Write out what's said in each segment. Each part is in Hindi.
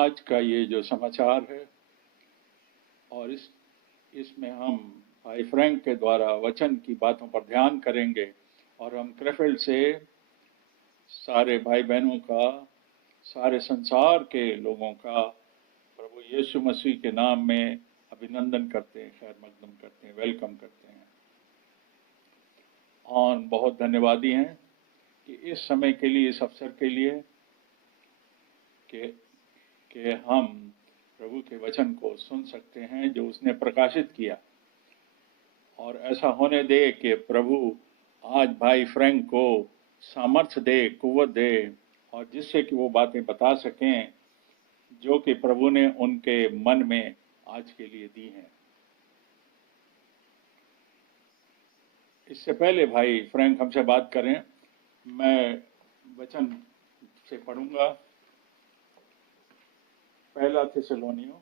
आज का ये जो समाचार है और इसमें हम भाई फ्रैंक के द्वारा वचन की बातों पर ध्यान करेंगे और हम क्रेफिल्ड से सारे भाई बहनों का, सारे संसार के लोगों का प्रभु यीशु मसीह के नाम में अभिनंदन करते हैं, खैर मकदम करते हैं, वेलकम करते हैं और बहुत धन्यवादी हैं कि इस समय के लिए, इस अवसर के लिए कि हम प्रभु के वचन को सुन सकते हैं जो उसने प्रकाशित किया। और ऐसा होने दे कि प्रभु आज भाई फ्रैंक को सामर्थ्य दे, कुव्वत दे और जिससे कि वो बातें बता सकें जो कि प्रभु ने उनके मन में आज के लिए दी हैं। इससे पहले भाई फ्रैंक हमसे बात करें, मैं वचन से पढ़ूंगा पहला थिस्सलुनीयों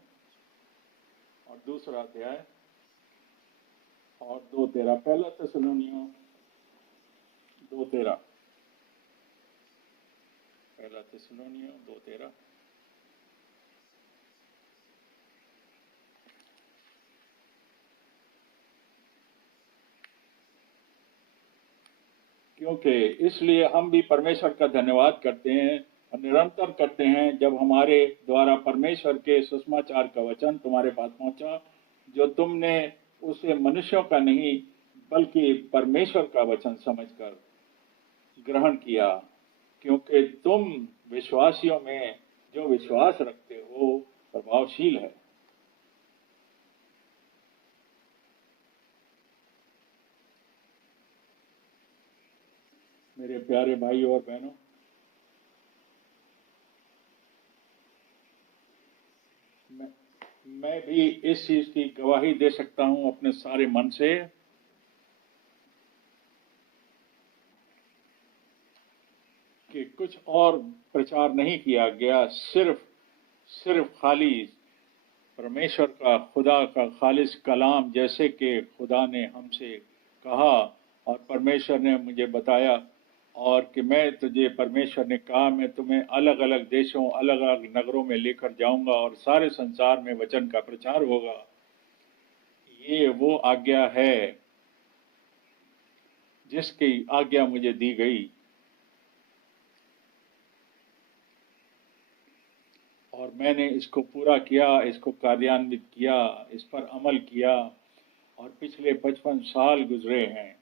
और दूसरा अध्याय और 2:13। पहला थिस्सलुनीयों 2:13, पहला थिस्सलुनीयों 2:13। क्योंकि इसलिए हम भी परमेश्वर का धन्यवाद करते हैं और निरंतर करते हैं जब हमारे द्वारा परमेश्वर के सुसमाचार का वचन तुम्हारे पास पहुंचा, जो तुमने उसे मनुष्यों का नहीं बल्कि परमेश्वर का वचन समझकर ग्रहण किया, क्योंकि तुम विश्वासियों में जो विश्वास रखते हो प्रभावशील है। मेरे प्यारे भाइयों और बहनों, मैं भी इस चीज की गवाही दे सकता हूं अपने सारे मन से कि कुछ और प्रचार नहीं किया गया, सिर्फ खाली परमेश्वर का, खुदा का खालिस कलाम, जैसे कि खुदा ने हमसे कहा और परमेश्वर ने मुझे बताया और कि मैं तुझे, परमेश्वर ने कहा मैं तुम्हें अलग अलग देशों, अलग अलग नगरों में लेकर जाऊंगा और सारे संसार में वचन का प्रचार होगा। ये वो आज्ञा है जिसकी आज्ञा मुझे दी गई और मैंने इसको पूरा किया, इसको कार्यान्वित किया, इस पर अमल किया और पिछले 55 साल गुजरे हैं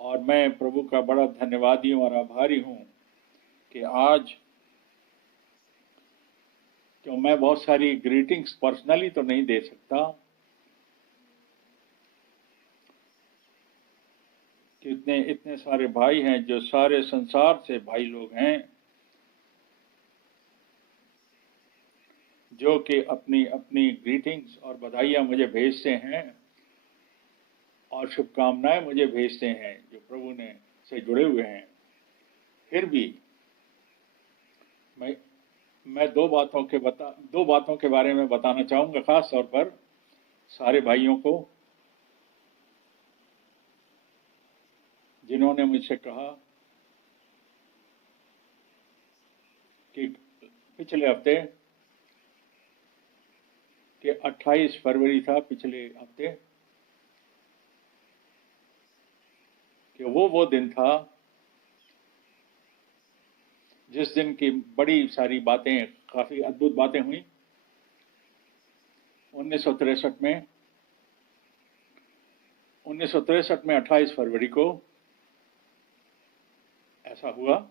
और मैं प्रभु का बड़ा धन्यवादी और आभारी हूं कि आज, क्यों मैं बहुत सारी ग्रीटिंग्स पर्सनली तो नहीं दे सकता कि इतने सारे भाई हैं जो सारे संसार से भाई लोग हैं जो कि अपनी अपनी ग्रीटिंग्स और बधाइयाँ मुझे भेजते हैं और शुभकामनाएं मुझे भेजते हैं जो प्रभु ने से जुड़े हुए हैं। फिर भी मैं दो बातों के बारे में बताना चाहूँगा, खास तौर पर सारे भाइयों को जिन्होंने मुझसे कहा कि पिछले हफ्ते कि 28 फरवरी था, पिछले हफ्ते कि वो दिन था जिस दिन की बड़ी सारी बातें, काफी अद्भुत बातें हुई। 1963 में 28 फरवरी को ऐसा हुआ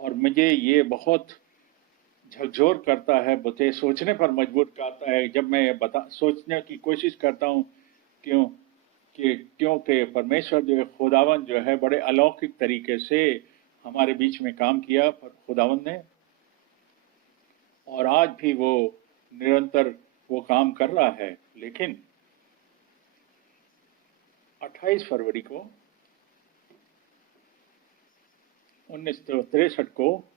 और मुझे ये बहुत झकझोर करता है, मुझे सोचने पर मजबूर करता है जब मैं सोचने की कोशिश करता हूँ क्योंकि परमेश्वर जो है, खुदावन जो है, बड़े अलौकिक तरीके से हमारे बीच में काम किया खुदावन ने और आज भी वो निरंतर वो काम कर रहा है। लेकिन 28 फरवरी को 1963 को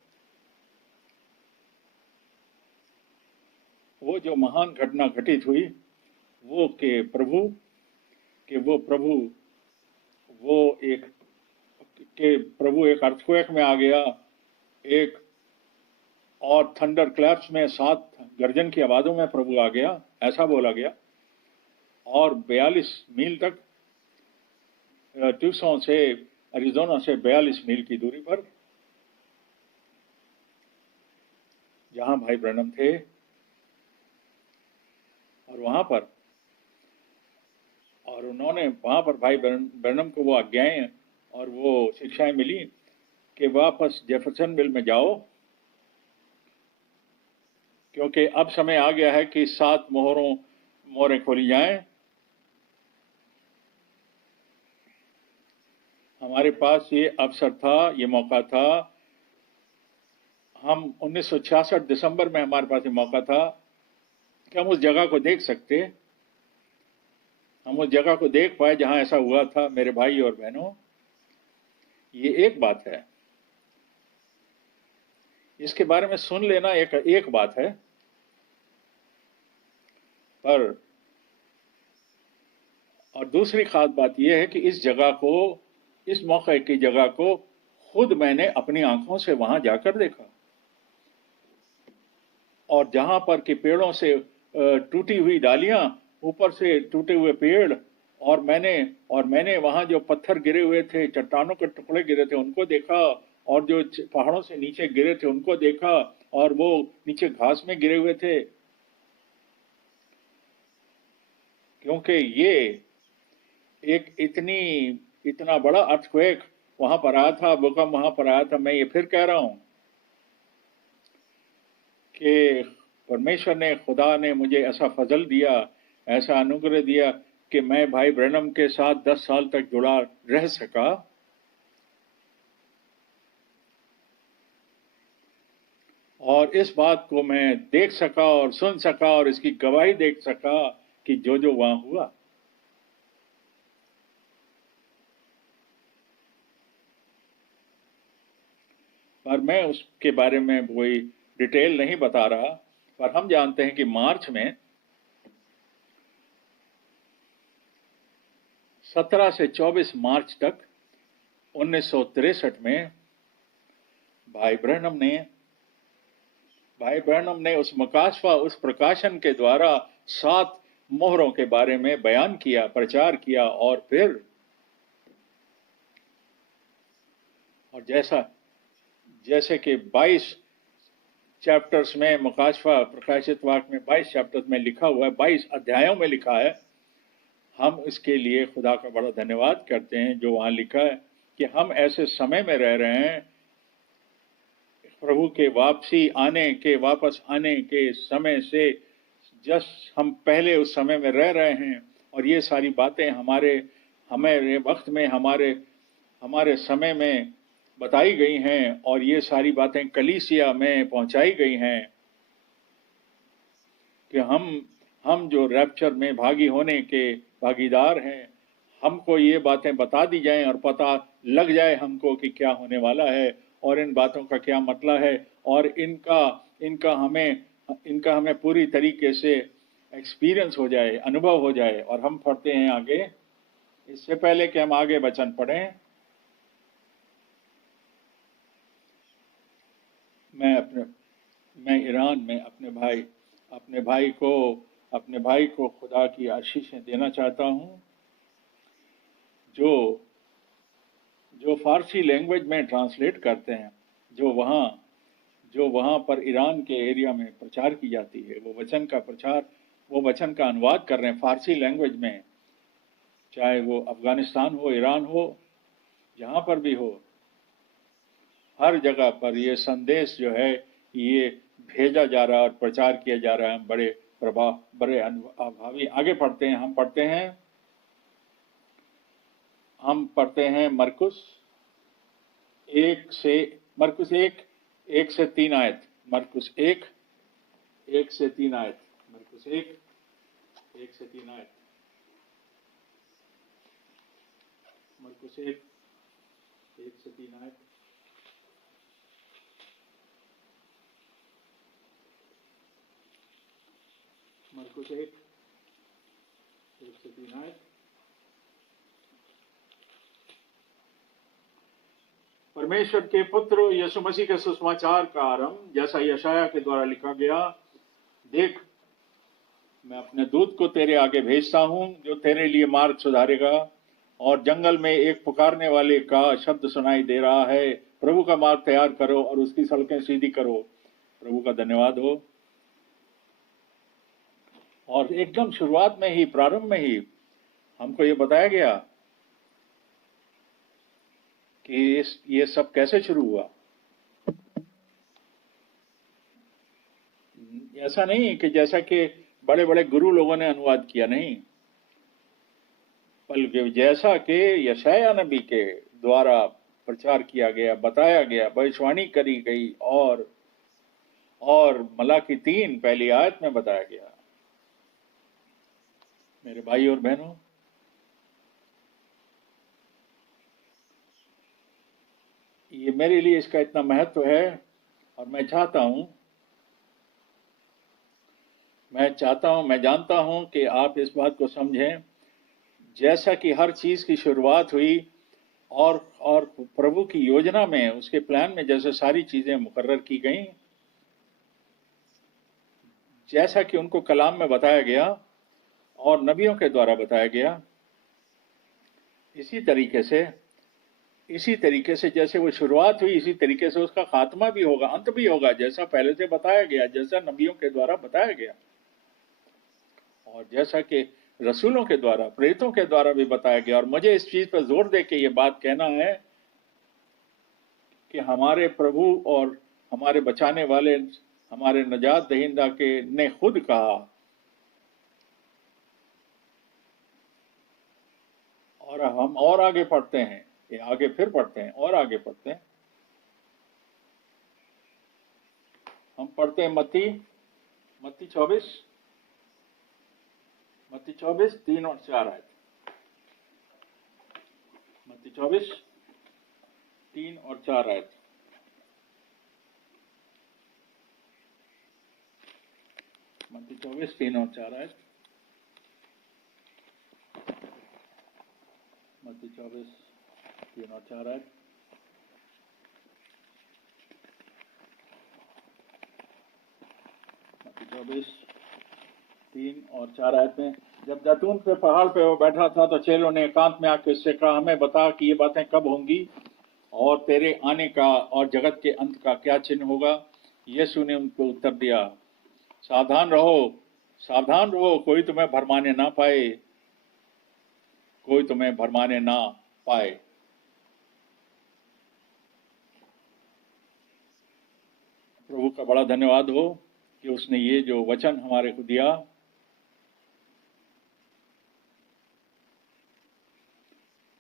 वो जो महान घटना घटित हुई वो प्रभु वो एक कि प्रभु एक अर्थक्वेक में आ गया, एक और थंडर क्लैप्स में 7 गर्जन की आवाज़ों में प्रभु आ गया, ऐसा बोला गया। और 42 मील तक ट्यूसॉन से, एरिजोना से 42 मील की दूरी पर जहां भाई ब्रैनम थे, और वहां पर, और उन्होंने वहां पर भाई ब्रैनम को वो आज्ञाएं और वो शिक्षाएं मिली कि वापस जेफरसनविल में जाओ, क्योंकि अब समय आ गया है कि 7 मोहरें खोली जाएं। हमारे पास ये अवसर था, ये मौका था। हम 1966 दिसंबर में हमारे पास ये मौका था कि हम उस जगह को देख सकते, हम उस जगह को देख पाए जहां ऐसा हुआ था। मेरे भाई और बहनों, ये एक बात है, इसके बारे में सुन लेना एक बात है, पर और दूसरी खास बात यह है कि इस जगह को, इस मौके की जगह को खुद मैंने अपनी आंखों से वहां जाकर देखा, और जहां पर कि पेड़ों से टूटी हुई डालियां, ऊपर से टूटे हुए पेड़, और मैंने वहां जो पत्थर गिरे हुए थे, चट्टानों के टुकड़े गिरे थे, उनको देखा, और जो पहाड़ों से नीचे गिरे थे उनको देखा, और वो नीचे घास में गिरे हुए थे। क्योंकि ये एक इतना बड़ा अर्थक्वेक वहां पर आया था, भूकंप वहां पर आया था। मैं ये फिर कह रहा हूं कि परमेश्वर ने, खुदा ने मुझे ऐसा फजल दिया, ऐसा अनुग्रह दिया कि मैं भाई ब्रैनम के साथ 10 साल तक जुड़ा रह सका। और इस बात को मैं देख सका और सुन सका और इसकी गवाही देख सका कि जो जो वहां हुआ। पर मैं उसके बारे में कोई डिटेल नहीं बता रहा, पर हम जानते हैं कि मार्च में 17 से 24 मार्च तक 1963 में भाई ब्रैनम ने उस मकासफा, उस प्रकाशन के द्वारा 7 मोहरों के बारे में बयान किया, प्रचार किया, और फिर और जैसे कि 22 चैप्टर्स में, मकासफा प्रकाशित वाक्य में 22 चैप्टर्स में लिखा हुआ है, 22 अध्यायों में लिखा है। हम इसके लिए खुदा का बड़ा धन्यवाद करते हैं जो वहां लिखा है कि हम ऐसे समय में रह रहे हैं, प्रभु के वापस आने के समय से जस्ट हम पहले उस समय में रह रहे हैं। और ये सारी बातें हमारे वक्त में, हमारे समय में बताई गई हैं, और ये सारी बातें कलीसिया में पहुंचाई गई हैं कि हम जो रैप्चर में भागी होने के भागीदार हैं, हमको ये बातें बता दी जाएं और पता लग जाए हमको कि क्या होने वाला है और इन बातों का क्या मतलब है, और इनका हमें पूरी तरीके से एक्सपीरियंस हो जाए, अनुभव हो जाए। और हम पढ़ते हैं आगे, इससे पहले कि हम आगे वचन पढ़ें, मैं ईरान में अपने भाई को खुदा की आशीषें देना चाहता हूं, जो फारसी लैंग्वेज में ट्रांसलेट करते हैं, जो वहां पर ईरान के एरिया में प्रचार की जाती है, वो वचन का अनुवाद कर रहे हैं फारसी लैंग्वेज में। चाहे वो अफगानिस्तान हो, ईरान हो, जहां पर भी हो, हर जगह पर ये संदेश जो है ये भेजा जा रहा है और प्रचार किया जा रहा है। बड़े अनुभवी। आगे पढ़ते हैं, हम पढ़ते हैं मरकुस 1 से 3 आयत। मरकुस 1 से 3 आयत। मरकुस 1 से 3 आयत। मरकुस 1 से 3 आयत। मरकुस 1 से 3 आयत। परमेश्वर के पुत्र यीशु मसीह के सुसमाचार का आरंभ जैसा यशाया के द्वारा लिखा गया, देख मैं अपने दूत को तेरे आगे भेजता हूं जो तेरे लिए मार्ग सुधारेगा। और जंगल में एक पुकारने वाले का शब्द सुनाई दे रहा है, प्रभु का मार्ग तैयार करो और उसकी सड़कें सीधी करो। प्रभु का धन्यवाद हो। और एकदम शुरुआत में ही, प्रारंभ में ही हमको ये बताया गया कि ये सब कैसे शुरू हुआ। ऐसा नहीं कि जैसा कि बड़े बड़े गुरु लोगों ने अनुवाद किया, नहीं, बल्कि जैसा कि यशाया नबी के द्वारा प्रचार किया गया, बताया गया, भविष्यवाणी करी गई और मलाकी 3 पहली आयत में बताया गया। मेरे भाई और बहनों, ये मेरे लिए इसका इतना महत्व है और मैं जानता हूं कि आप इस बात को समझें। जैसा कि हर चीज की शुरुआत हुई और प्रभु की योजना में, उसके प्लान में जैसे सारी चीजें मुकर्रर की गई, जैसा कि उनको कलाम में बताया गया और नबियों के द्वारा बताया गया, इसी तरीके से जैसे वो शुरुआत हुई, इसी तरीके से उसका खात्मा भी होगा, अंत भी होगा, जैसा पहले से बताया गया, जैसा नबियों के द्वारा बताया गया और जैसा कि रसूलों के द्वारा, प्रेरितों के द्वारा भी बताया गया। और मुझे इस चीज पर जोर दे के ये बात कहना है कि हमारे प्रभु और हमारे बचाने वाले, हमारे नजात दहिंदा के ने खुद कहा, और हम और आगे पढ़ते हैं, ये आगे फिर पढ़ते हैं और आगे पढ़ते हैं। हम पढ़ते हैं मत्ती 24 3 और 4 आयत। मत्ती 24 3 और 4 आयत। मत्ती 24 3 और 4 आयत। मत्ती 24 3 और 4 आयत। मत्ती 24 3 और 4 आयत में, जब जैतून के पहाड़ पे वो बैठा था तो चेलों ने एकांत में आकर उससे कहा, हमें बता कि ये बातें कब होंगी और तेरे आने का और जगत के अंत का क्या चिन्ह होगा। यीशु ने उनको उत्तर दिया, सावधान रहो, कोई तुम्हें भरमाने ना पाए। प्रभु का बड़ा धन्यवाद हो कि उसने ये जो वचन हमारे को दिया।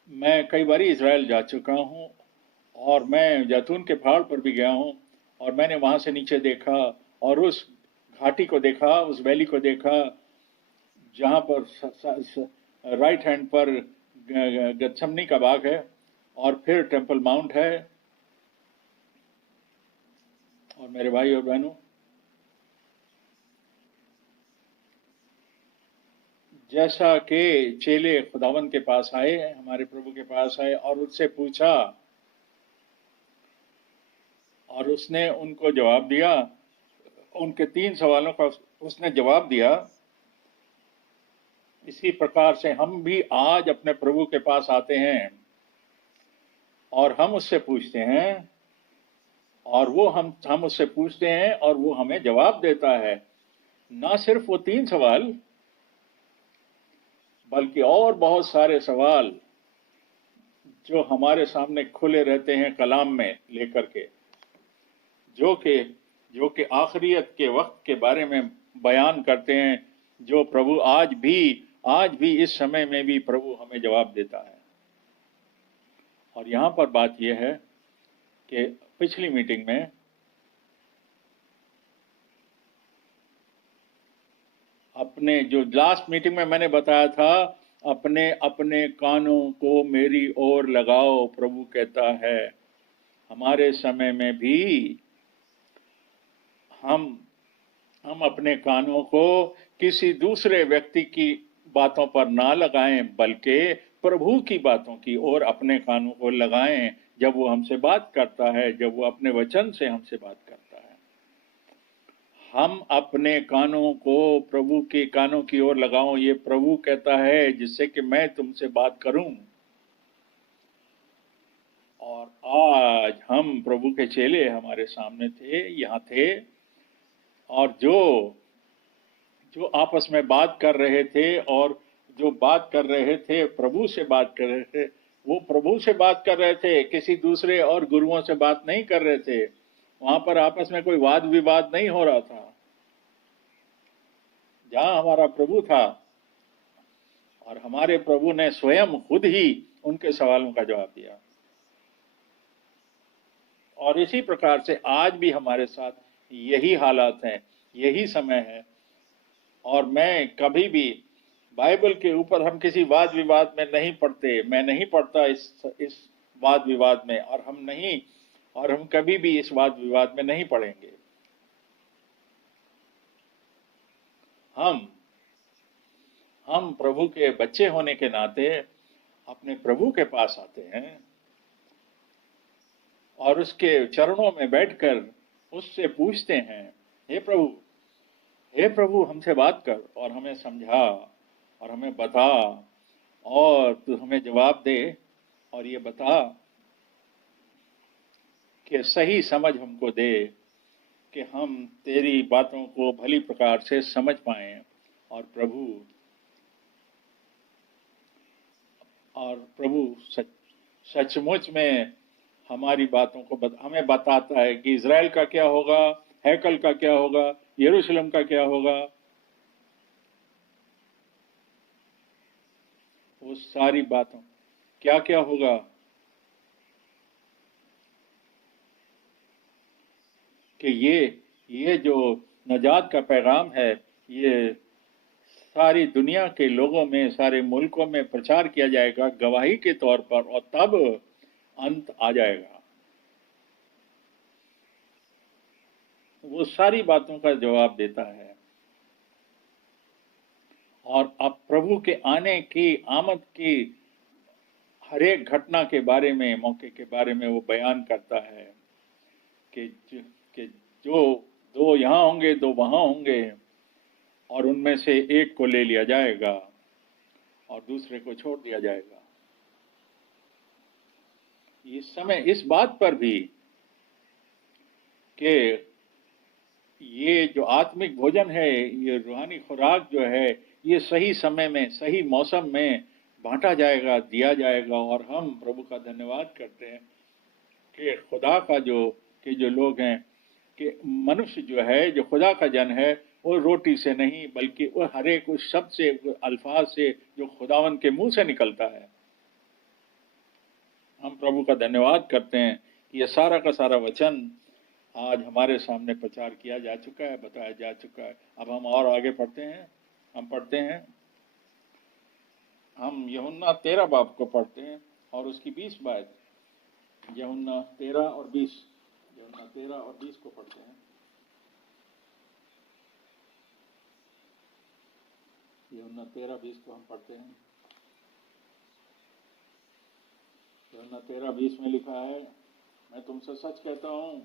मैं कई बार इजराइल जा चुका हूं और मैं जैतून के पहाड़ पर भी गया हूं और मैंने वहां से नीचे देखा और उस घाटी को देखा, उस वैली को देखा जहां पर राइट हैंड पर गत्समनी का बाग है और फिर टेम्पल माउंट है। और मेरे भाई और बहनों, जैसा कि चेले खुदावन के पास आए, हमारे प्रभु के पास आए और उससे पूछा और उसने उनको जवाब दिया, उनके 3 सवालों का उसने जवाब दिया। इसी प्रकार से हम भी आज अपने प्रभु के पास आते हैं और हम उससे पूछते हैं और वो हम उससे पूछते हैं और वो हमें जवाब देता है। ना सिर्फ वो 3 सवाल, बल्कि और बहुत सारे सवाल जो हमारे सामने खुले रहते हैं कलाम में लेकर के, जो कि आखिरियत के वक्त के बारे में बयान करते हैं, जो प्रभु आज भी इस समय में भी प्रभु हमें जवाब देता है। और यहां पर बात यह है कि पिछली मीटिंग में अपने जो लास्ट मीटिंग में मैंने बताया था, अपने अपने कानों को मेरी ओर लगाओ, प्रभु कहता है। हमारे समय में भी हम अपने कानों को किसी दूसरे व्यक्ति की बातों पर ना लगाएं, बल्कि प्रभु की बातों की ओर अपने कानों को लगाएं, जब वो हमसे बात करता है, जब वो अपने वचन से हमसे बात करता है। हम अपने कानों को प्रभु के कानों की ओर लगाओ, ये प्रभु कहता है, जिससे कि मैं तुमसे बात करूं। और आज हम प्रभु के चेले हमारे सामने थे, यहाँ थे, और जो आपस में बात कर रहे थे, और जो बात कर रहे थे प्रभु से बात कर रहे थे, वो प्रभु से बात कर रहे थे, किसी दूसरे और गुरुओं से बात नहीं कर रहे थे। वहां पर आपस में कोई वाद विवाद नहीं हो रहा था। जहां हमारा प्रभु था, और हमारे प्रभु ने स्वयं खुद ही उनके सवालों का जवाब दिया। और इसी प्रकार से आज भी हमारे साथ यही हालात हैं, यही समय है। और मैं कभी भी बाइबल के ऊपर हम किसी वाद विवाद में नहीं पड़ते। मैं नहीं पड़ता इस वाद विवाद में, और हम कभी भी इस वाद विवाद में नहीं पड़ेंगे। हम प्रभु के बच्चे होने के नाते अपने प्रभु के पास आते हैं, और उसके चरणों में बैठकर उससे पूछते हैं, हे प्रभु हमसे बात कर, और हमें समझा, और हमें बता, और तू हमें जवाब दे, और ये बता कि सही समझ हमको दे, कि हम तेरी बातों को भली प्रकार से समझ पाएं। और प्रभु सचमुच में हमारी बातों को हमें बताता है कि इज़राइल का क्या होगा, हैकल का क्या होगा, यरूशलेम का क्या होगा। वो सारी बातों क्या क्या होगा, कि ये जो नजात का पैगाम है, ये सारी दुनिया के लोगों में, सारे मुल्कों में प्रचार किया जाएगा गवाही के तौर पर, और तब अंत आ जाएगा। वो सारी बातों का जवाब देता है। और अब प्रभु के आने की, आमद की हर एक घटना के बारे में, मौके के बारे में वो बयान करता है कि जो दो यहाँ होंगे, दो वहाँ होंगे, और उनमें से एक को ले लिया जाएगा और दूसरे को छोड़ दिया जाएगा। इस समय इस बात पर भी कि ये जो आत्मिक भोजन है, ये रूहानी खुराक जो है, ये सही समय में, सही मौसम में बांटा जाएगा, दिया जाएगा। और हम प्रभु का धन्यवाद करते हैं कि खुदा का जो लोग हैं, कि मनुष्य जो है, जो खुदा का जन है, वो रोटी से नहीं, बल्कि वो हर एक उस शब्द से, अल्फाज से जो खुदावन के मुंह से निकलता है। हम प्रभु का धन्यवाद करते हैं कि ये सारा का सारा वचन आज हमारे सामने प्रचार किया जा चुका है, बताया जा चुका है। अब हम और आगे पढ़ते हैं। हम पढ़ते हैं, हम यूहन्ना 13 बाब को पढ़ते हैं और उसकी 20 बात, यूहन्ना 13 और 20, यूहन्ना 13 और 20 को पढ़ते हैं। यूहन्ना 13:20 को हम पढ़ते हैं। यूहन्ना 13:20 में लिखा है, मैं तुमसे सच कहता हूं,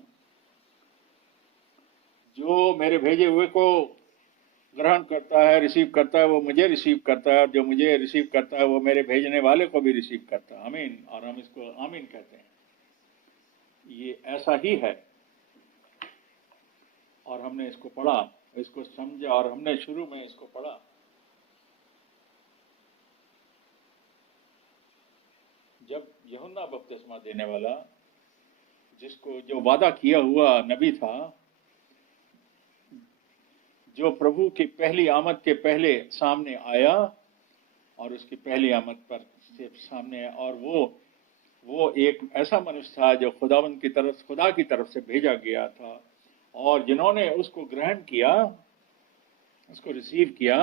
जो मेरे भेजे हुए को ग्रहण करता है, रिसीव करता है, वो मुझे रिसीव करता है, और जो मुझे रिसीव करता है वो मेरे भेजने वाले को भी रिसीव करता है। आमीन। और हम इसको आमीन कहते हैं। ये ऐसा ही है। और हमने इसको पढ़ा, इसको समझा, और हमने शुरू में इसको पढ़ा। जब यूहन्ना बपतिस्मा देने वाला, जिसको जो वादा किया हुआ नबी था, जो प्रभु की पहली आमद के पहले सामने आया, और उसकी पहली आमद पर से सामने आया, और वो एक ऐसा मनुष्य था जो खुदा की तरफ से भेजा गया था, और जिन्होंने उसको ग्रहण किया, उसको रिसीव किया,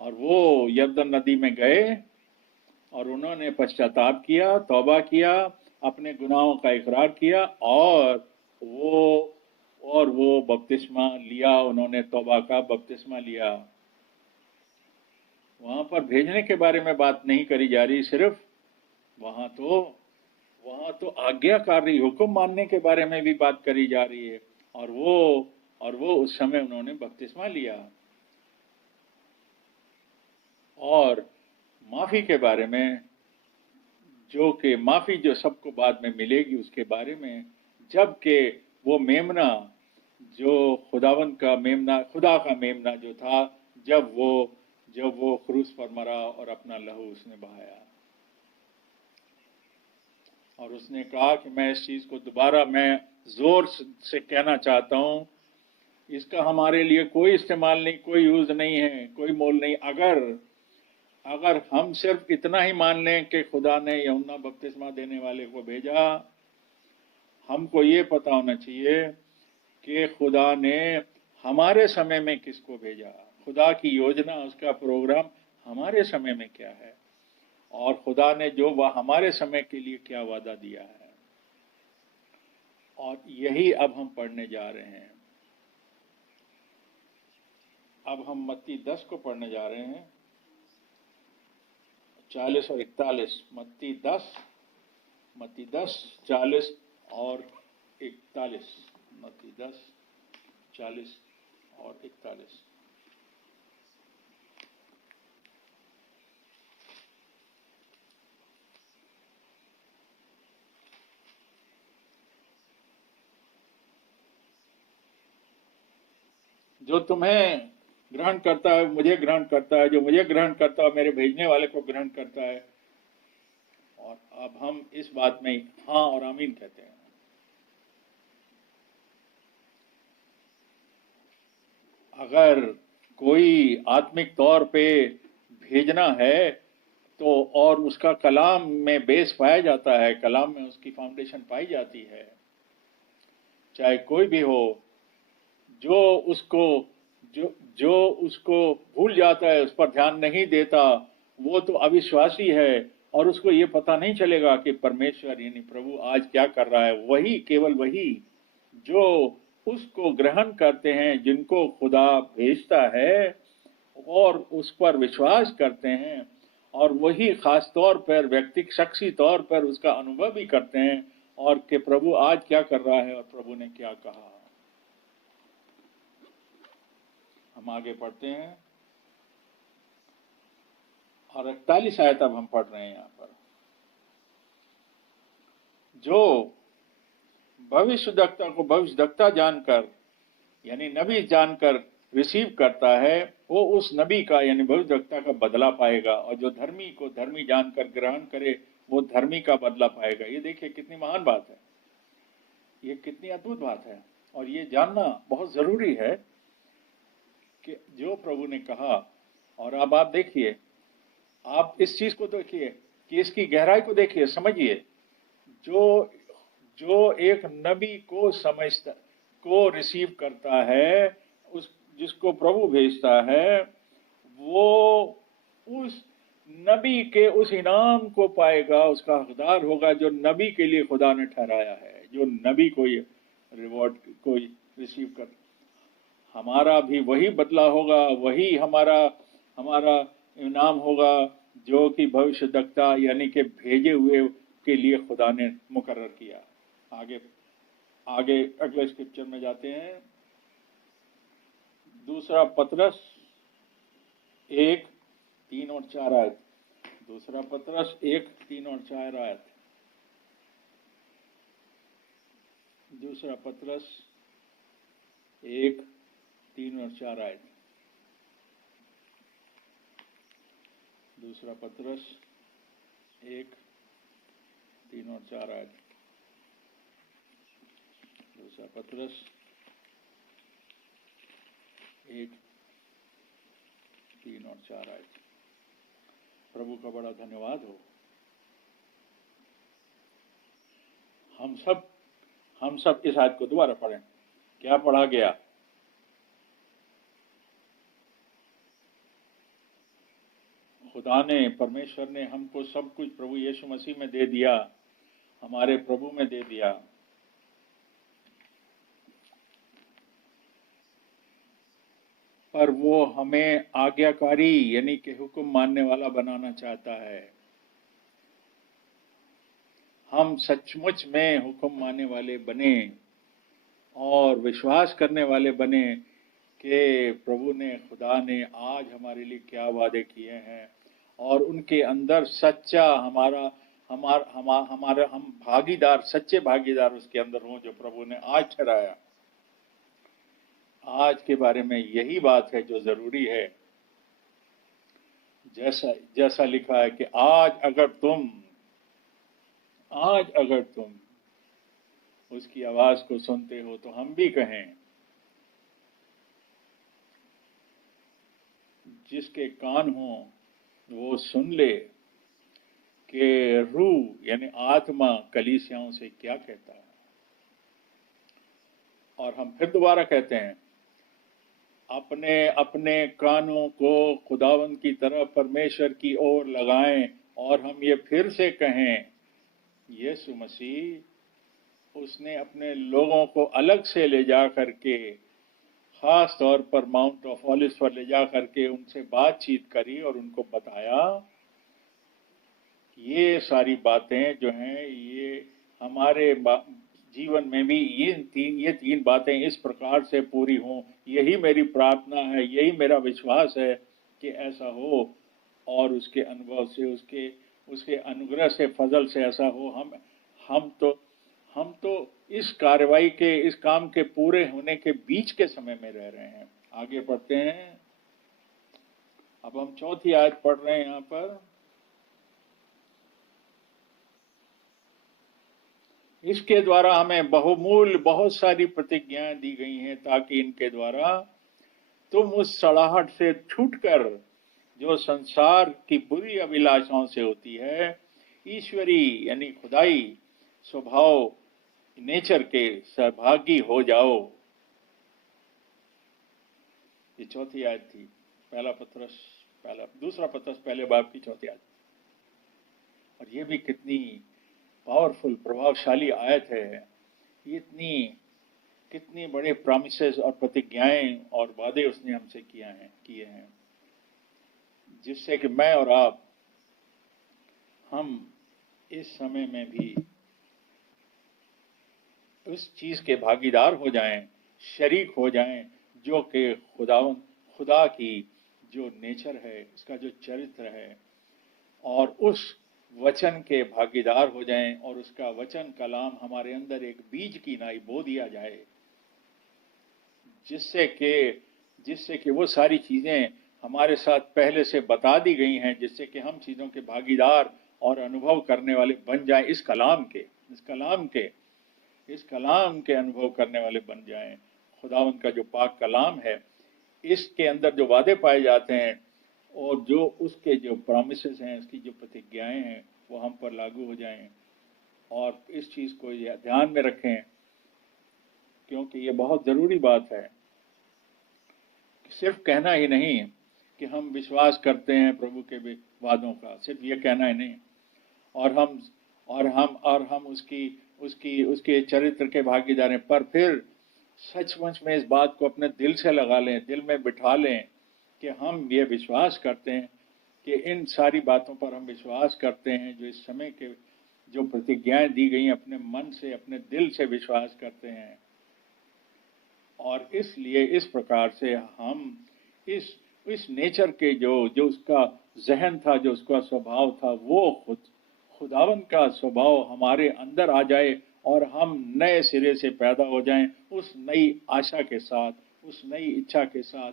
और वो यरदन नदी में गए, और उन्होंने पश्चाताप किया, तौबा किया, अपने गुनाहों का इकरार किया, और वो बपतिस्मा लिया। उन्होंने तौबा का बपतिस्मा लिया। वहां पर भेजने के बारे में बात नहीं करी जा रही, सिर्फ वहां तो आज्ञाकारी हुक्म मानने के बारे में भी बात करी जा रही है। और वो उस समय उन्होंने बपतिस्मा लिया। और माफी के बारे में, जो कि माफी जो सबको बाद में मिलेगी, उसके बारे में, जबकि वो मेमना जो खुदावन का मेमना, खुदा का मेमना जो था, जब वो क्रूस पर मरा और अपना लहू उसने बहाया और उसने कहा कि मैं इस चीज को दोबारा मैं जोर से कहना चाहता हूं, इसका हमारे लिए कोई इस्तेमाल नहीं, कोई यूज नहीं है, कोई मोल नहीं। अगर हम सिर्फ इतना ही मान लें कि खुदा ने यूहन्ना बपतिस्मा देने वाले को भेजा, हमको ये पता होना चाहिए कि खुदा ने हमारे समय में किसको भेजा, खुदा की योजना, उसका प्रोग्राम हमारे समय में क्या है, और खुदा ने जो वह हमारे समय के लिए क्या वादा दिया है। और यही अब हम पढ़ने जा रहे हैं। अब हम मत्ती 10 को पढ़ने जा रहे हैं, 40 और 41। मत्ती 10 40 और 41। मत्ती 10 40 और 41। जो तुम्हें ग्रहण करता है मुझे ग्रहण करता है, जो मुझे ग्रहण करता है मेरे भेजने वाले को ग्रहण करता है। और अब हम इस बात में हाँ और आमीन कहते हैं। अगर कोई आत्मिक तौर पे भेजना है तो, और उसका कलाम में बेस पाया जाता है, कलाम में उसकी फाउंडेशन पाई जाती है, चाहे कोई भी हो, जो उसको भूल जाता है, उस पर ध्यान नहीं देता, वो तो अविश्वासी है। और उसको ये पता नहीं चलेगा कि परमेश्वर यानी प्रभु आज क्या कर रहा है। वही, केवल वही जो उसको ग्रहण करते हैं, जिनको खुदा भेजता है और उस पर विश्वास करते हैं, और वही खास तौर पर व्यक्तिगत शख्सी तौर पर उसका अनुभव भी करते हैं, और कि प्रभु आज क्या कर रहा है और प्रभु ने क्या कहा। हम आगे पढ़ते हैं और 41 आयत अब हम पढ़ रहे हैं। यहाँ पर जो भविष्यद्वक्ता को भविष्यद्वक्ता जानकर यानी नबी जानकर रिसीव करता है, वो उस नबी का यानी भविष्यद्वक्ता का बदला पाएगा, और जो धर्मी को धर्मी जानकर ग्रहण करे, वो धर्मी का बदला पाएगा। ये देखिए कितनी महान बात है, ये कितनी अद्भुत बात है। और ये जानना बहुत जरूरी है कि जो प्रभु ने कहा। और अब आप देखिए, आप इस चीज को देखिए कि इसकी गहराई को देखिए, समझिए। जो एक नबी को समझता, को रिसीव करता है, उस जिसको प्रभु भेजता है, वो उस नबी के उस इनाम को पाएगा, उसका हकदार होगा जो नबी के लिए खुदा ने ठहराया है, जो नबी को ये रिवॉर्ड को रिसीव कर। हमारा भी वही बदला होगा, वही हमारा इनाम होगा जो कि भविष्यद्वक्ता यानी कि भेजे हुए के लिए खुदा ने मुकर्रर किया। आगे अगले स्क्रिप्चर में जाते हैं। दूसरा पतरस 1:3 और 4 आयत। दूसरा पतरस 1:3 और 4 आयत। दूसरा पतरस 1:3 और 4 आयत। दूसरा पतरस 1:3 और 4 आयत। दूसरा पतरस 1:3 और 4 आयत। प्रभु का बड़ा धन्यवाद हो। हम सब इस आयत को दोबारा पढ़ें। क्या पढ़ा गया? खुदा ने, परमेश्वर ने हमको सब कुछ प्रभु यीशु मसीह में दे दिया, हमारे प्रभु में दे दिया। पर वो हमें आज्ञाकारी यानी कि हुक्म मानने वाला बनाना चाहता है। हम सचमुच में हुक्म मानने वाले बने और विश्वास करने वाले बने कि प्रभु ने, खुदा ने आज हमारे लिए क्या वादे किए हैं, और उनके अंदर सच्चा हमारा हम भागीदार, सच्चे भागीदार उसके अंदर हों जो प्रभु ने आज ठहराया। आज के बारे में यही बात है जो जरूरी है। जैसा लिखा है कि आज अगर तुम उसकी आवाज को सुनते हो तो हम भी कहें, जिसके कान हो वो सुन ले कि रूह यानी आत्मा कलीसियाओं से क्या कहता है। और हम फिर दोबारा कहते हैं, अपने अपने कानों को खुदावंद की तरफ परमेश्वर की ओर लगाएं। और हम ये फिर से कहें, यीशु मसीह उसने अपने लोगों को अलग से ले जा करके, खास तौर पर माउंट ऑफ ओलिव्स पर ले जा करके उनसे बातचीत करी और उनको बताया ये सारी बातें जो हैं ये हमारे जीवन में भी ये तीन बातें इस प्रकार से पूरी हों। यही मेरी प्रार्थना है, यही मेरा विश्वास है कि ऐसा हो, और उसके अनुभव से, उसके अनुग्रह से, फजल से ऐसा हो। हम तो इस कार्रवाई के, इस काम के पूरे होने के बीच के समय में रह रहे हैं। आगे पढ़ते हैं। अब हम चौथी आयत पढ़ रहे हैं। यहाँ पर इसके द्वारा हमें बहुमूल्य बहुत सारी प्रतिज्ञाएं दी गई हैं, ताकि इनके द्वारा तुम उस सड़ाहट से छूटकर, जो संसार की बुरी अभिलाषाओं से होती है, ईश्वरी यानी खुदाई स्वभाव, नेचर के सहभागी हो जाओ। ये चौथी आयत थी, दूसरा पत्रस पहले बाब की चौथी आयत। और ये भी कितनी पावरफुल, प्रभावशाली आयत है। ये कितनी बड़े प्रॉमिसेस और प्रतिज्ञाएं और वादे उसने हमसे किए हैं, जिससे कि मैं और आप, हम इस समय में भी उस चीज के भागीदार हो जाएं, शरीक हो जाएं, जो कि खुदा की जो नेचर है, उसका जो चरित्र है, और उस वचन के भागीदार हो जाएं, और उसका वचन कलाम हमारे अंदर एक बीज की नाई बो दिया जाए, जिससे कि वो सारी चीजें हमारे साथ पहले से बता दी गई हैं, जिससे कि हम चीजों के भागीदार और अनुभव करने वाले बन जाएं। इस कलाम के अनुभव करने वाले बन जाएं। खुदावंद का जो पाक कलाम है, इसके अंदर जो वादे पाए जाते हैं और जो उसके जो प्रॉमिसेस हैं, उसकी जो प्रतिज्ञाएं हैं, वो हम पर लागू हो जाएं। और इस चीज को ध्यान में रखें, क्योंकि ये बहुत जरूरी बात है। सिर्फ कहना ही नहीं कि हम विश्वास करते हैं प्रभु के वादों का, सिर्फ ये कहना ही नहीं, और हम उसके चरित्र के भागीदार हैं, पर फिर सचमुच में इस बात को अपने दिल से लगा लें, दिल में बिठा लें कि हम ये विश्वास करते हैं कि इन सारी बातों पर हम विश्वास करते हैं, जो इस समय के जो प्रतिज्ञाएं दी गई, अपने मन से, अपने दिल से विश्वास करते हैं। और इसलिए इस प्रकार से हम इस नेचर के जो उसका जहन था, जो उसका स्वभाव था, वो खुदावंद का स्वभाव हमारे अंदर आ जाए और हम नए सिरे से पैदा हो जाएं, उस नई आशा के साथ, उस नई इच्छा के साथ।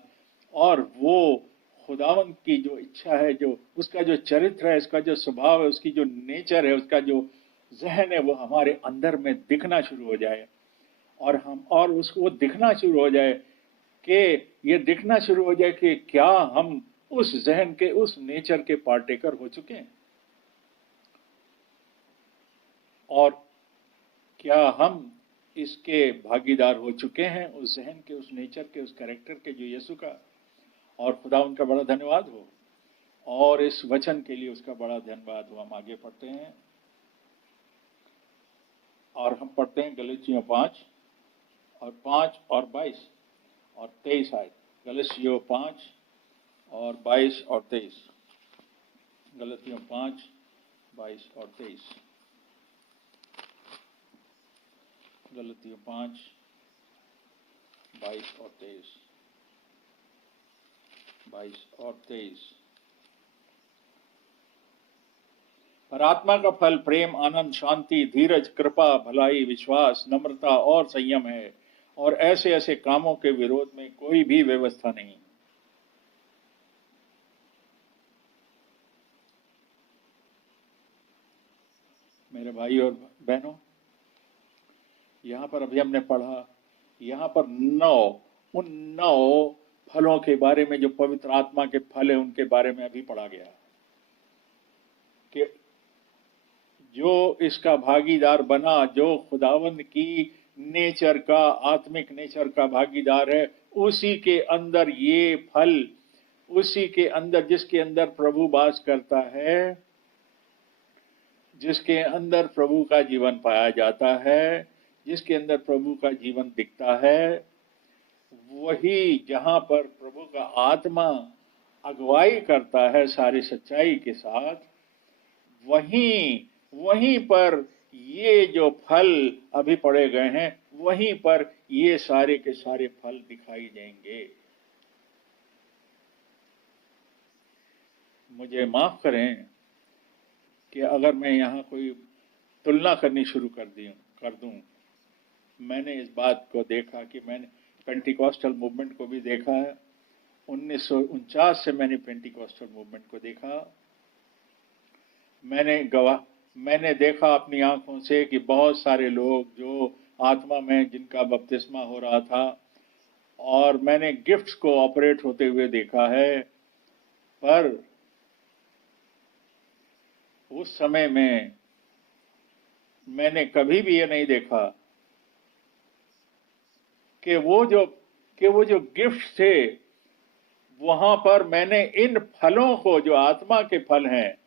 और वो खुदावंद की जो इच्छा है, जो उसका जो चरित्र है, उसका जो स्वभाव है, उसकी जो नेचर है, उसका जो जहन है, वो हमारे अंदर में दिखना शुरू हो जाए। और उसको दिखना शुरू हो जाए कि क्या हम उस जहन के, उस नेचर के पार्टेकर हो चुके हैं, और क्या हम इसके भागीदार हो चुके हैं, उस जहन के, उस नेचर के, उस कैरेक्टर के, जो यीशु का। और खुदा उनका बड़ा धन्यवाद हो, और इस वचन के लिए उसका बड़ा धन्यवाद हो। हम आगे पढ़ते हैं, और हम पढ़ते हैं गलातियों 5 और 22 और 23 आयत। गलातियों 5 और 22 और 23। गलातियों 5, 22 और 23। गलतियों 5, 22 और 23, 22 और 23। पर आत्मा का फल प्रेम, आनंद, शांति, धीरज, कृपा, भलाई, विश्वास, नम्रता और संयम है, और ऐसे ऐसे कामों के विरोध में कोई भी व्यवस्था नहीं। मेरे भाई और बहनों, यहां पर अभी हमने पढ़ा, यहां पर 9 फलों के बारे में, जो पवित्र आत्मा के फल है उनके बारे में अभी पढ़ा गया कि जो इसका भागीदार बना, जो खुदावंद की नेचर का, आत्मिक नेचर का भागीदार है, उसी के अंदर ये फल, उसी के अंदर, जिसके अंदर प्रभु वास करता है, जिसके अंदर प्रभु का जीवन पाया जाता है, जिसके अंदर प्रभु का जीवन दिखता है, वही जहां पर प्रभु का आत्मा अगुवाई करता है सारी सच्चाई के साथ, वहीं पर ये जो फल अभी पढ़े गए हैं, वहीं पर ये सारे के सारे फल दिखाई देंगे। मुझे माफ करें कि अगर मैं यहाँ कोई तुलना करनी शुरू कर दूं। मैंने इस बात को देखा कि मैंने पेंटिकॉस्टल मूवमेंट को भी देखा है। 1949 से मैंने पेंटिकॉस्टल मूवमेंट को देखा। मैंने देखा अपनी आंखों से कि बहुत सारे लोग जो आत्मा में, जिनका बपतिस्मा हो रहा था, और मैंने गिफ्ट्स को ऑपरेट होते हुए देखा है, पर उस समय में मैंने कभी भी ये नहीं देखा कि वो जो गिफ्ट थे, वहां पर मैंने इन फलों को, जो आत्मा के फल हैं,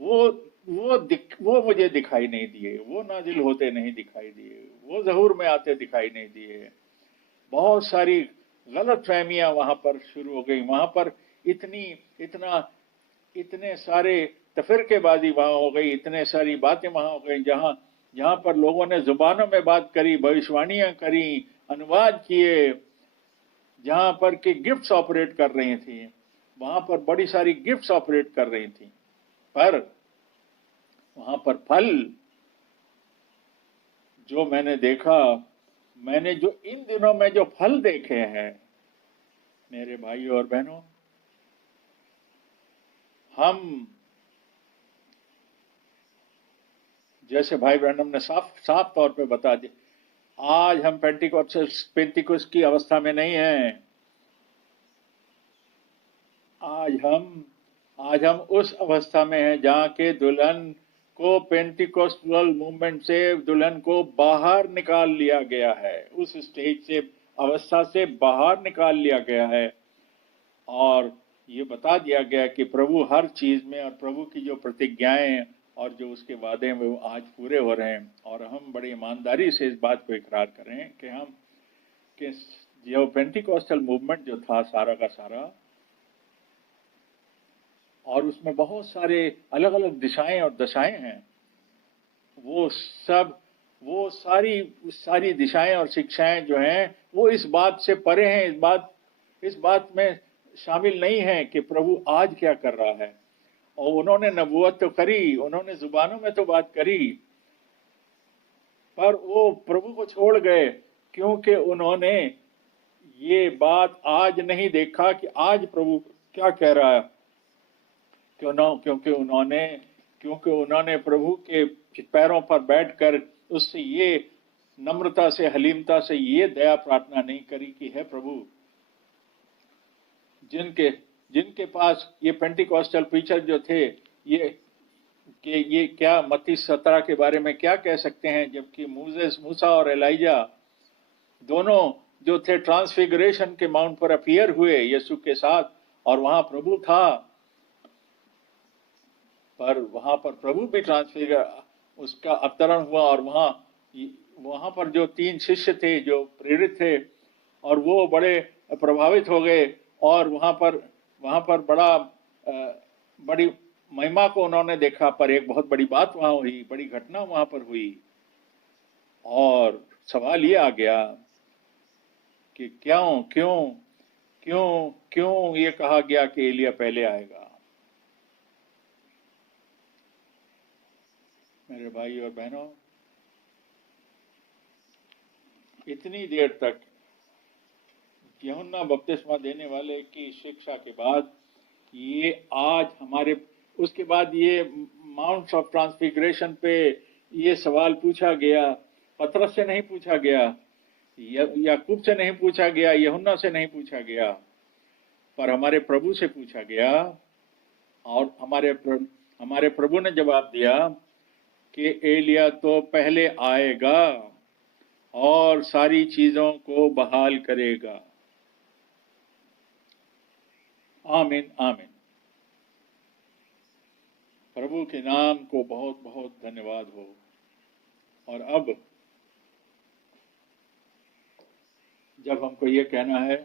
वो मुझे दिखाई नहीं दिए, वो नाजिल होते नहीं दिखाई दिए, वो ज़हूर में आते दिखाई नहीं दिए। बहुत सारी गलत फहमियां वहां पर शुरू हो गई। वहां पर इतने सारे तफरकेबाजी वहां हो गई, इतने सारी बातें वहां हो गई, जहां पर लोगों ने जुबानों में बात करी, भविष्यवाणियां करी, अनुवाद किए, जहां पर के गिफ्ट्स ऑपरेट कर रही थी, वहां पर बड़ी सारी गिफ्ट्स ऑपरेट कर रही थी, पर वहां पर फल जो मैंने देखा, मैंने जो इन दिनों में जो फल देखे हैं, मेरे भाइयों और बहनों, हम, जैसे भाई ब्रैनम ने साफ तौर पे बता दिया, आज हम पेंटिकोस की अवस्था में नहीं हैं। आज हम उस अवस्था में हैं जहां के दुल्हन को, पेंटिकोस्टल मूवमेंट से दुल्हन को बाहर निकाल लिया गया है, उस स्टेज से, अवस्था से बाहर निकाल लिया गया है, और ये बता दिया गया कि प्रभु हर चीज में, और प्रभु की जो प्रतिज्ञाएं और जो उसके वादे हैं वो आज पूरे हो रहे हैं। और हम बड़ी ईमानदारी से इस बात को इकरार करें कि जो पेंटिकॉस्टल मूवमेंट जो था सारा का सारा, और उसमें बहुत सारे अलग अलग दिशाएं और दशाएं हैं, वो सारी दिशाएं और शिक्षाएं जो हैं, वो इस बात से परे हैं, इस बात में शामिल नहीं है कि प्रभु आज क्या कर रहा है। और उन्होंने नबूवत तो करी, उन्होंने जुबानों में तो बात करी, पर वो प्रभु को छोड़ गए, क्योंकि उन्होंने ये बात आज नहीं देखा कि आज प्रभु क्या कह रहा है। क्योंकि उन्होंने प्रभु के पैरों पर बैठकर उससे ये नम्रता से, हलीमता से ये दया प्रार्थना नहीं करी कि हे प्रभु, जिनके पास ये पेंटिकॉस्टल प्रीचर जो थे, ये क्या मत्ती 17 के बारे में क्या कह सकते हैं, जबकि मूसा और एलाइजा दोनों जो थे ट्रांसफिगरेशन के माउंट पर अपीयर हुए यीशु के साथ, और वहां प्रभु था, पर वहां पर प्रभु भी ट्रांसफिगर, उसका अवतरण हुआ, और वहां पर जो 3 शिष्य थे जो प्रेरित थे, और वो बड़े प्रभावित हो गए, और वहां पर बड़ी महिमा को उन्होंने देखा। पर एक बहुत बड़ी बात वहां हुई, बड़ी घटना वहां पर हुई और सवाल ये आ गया कि क्यों क्यों क्यों क्यों ये कहा गया कि एलिया पहले आएगा। मेरे भाई और बहनों, इतनी देर तक यूहन्ना बपतिस्मा देने वाले की शिक्षा के बाद, ये आज हमारे, उसके बाद ये माउंट ऑफ ट्रांसफिगरेशन पे ये सवाल पूछा गया, पतरस से नहीं पूछा गया, याकूब से नहीं पूछा गया, यूहन्ना से नहीं पूछा गया, पर हमारे प्रभु से पूछा गया। और हमारे प्रभु ने जवाब दिया कि एलिया तो पहले आएगा और सारी चीजों को बहाल करेगा। आमीन आमीन। प्रभु के नाम को बहुत बहुत धन्यवाद हो। और अब जब हमको ये कहना है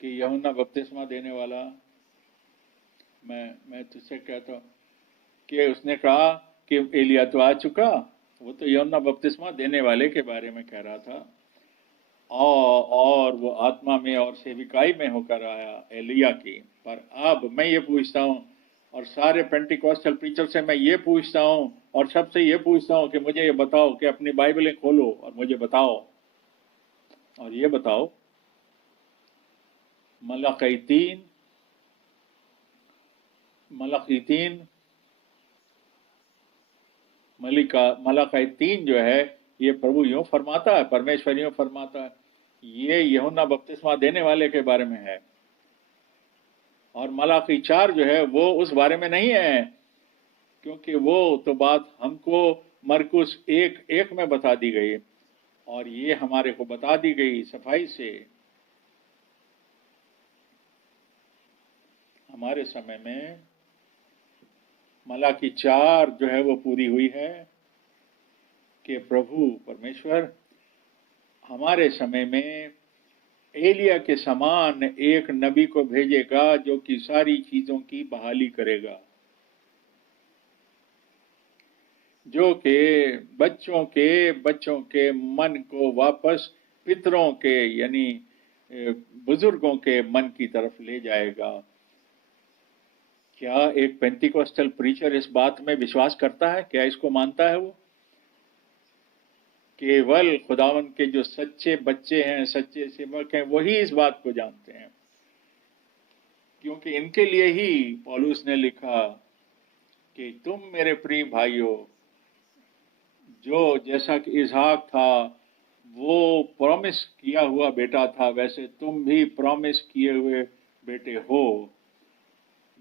कि यूहन्ना बपतिस्मा देने वाला, मैं तुझसे कहता हूँ कि उसने कहा कि एलिया तो आ चुका, वो तो यूहन्ना बपतिस्मा देने वाले के बारे में कह रहा था, और वो आत्मा में और सेविकाई में होकर आया एलिया की। पर अब मैं ये पूछता हूँ, और सारे पेंटिकॉस्टल प्रीचर से मैं ये पूछता हूँ, और सबसे ये पूछता हूँ कि मुझे ये बताओ, कि अपनी बाइबलें खोलो और मुझे बताओ, और ये बताओ मलाकी 3 जो है, ये प्रभु यूं फरमाता है, परमेश्वर यूं फरमाता है, ये यूहन्ना बपतिस्मा देने वाले के बारे में है। और मलाकी 4 जो है वो उस बारे में नहीं है, क्योंकि वो तो बात हमको मरकुस 1:1 में बता दी गई, और ये हमारे को बता दी गई सफाई से। हमारे समय में मलाकी 4 जो है वो पूरी हुई है कि प्रभु परमेश्वर हमारे समय में एलिया के समान एक नबी को भेजेगा जो कि सारी चीजों की बहाली करेगा, जो कि बच्चों के मन को वापस पितरों के यानी बुजुर्गों के मन की तरफ ले जाएगा। क्या एक पेंटिकॉस्टल प्रीचर इस बात में विश्वास करता है? क्या इसको मानता है? वो केवल खुदावन के जो सच्चे बच्चे हैं, सच्चे सेवक हैं, वही इस बात को जानते हैं, क्योंकि इनके लिए ही पौलुस ने लिखा कि तुम मेरे प्रिय भाइयों, जो जैसा कि इसहाक था वो प्रॉमिस किया हुआ बेटा था, वैसे तुम भी प्रॉमिस किए हुए बेटे हो।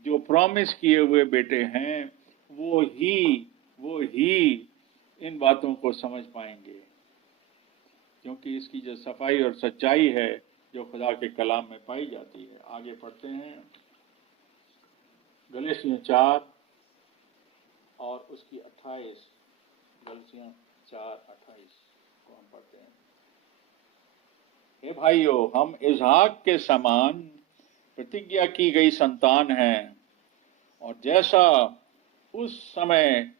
जो प्रॉमिस किए हुए बेटे हैं वो ही इन बातों को समझ पाएंगे, क्योंकि इसकी जो सफाई और सच्चाई है जो खुदा के कलाम में पाई जाती है। आगे पढ़ते हैं, गलातियों 4 और उसकी 28, गलातियों 4:28 को हम पढ़ते हैं। हे भाइयों, हम इसहाक के समान प्रतिज्ञा की गई संतान हैं, और जैसा उस समय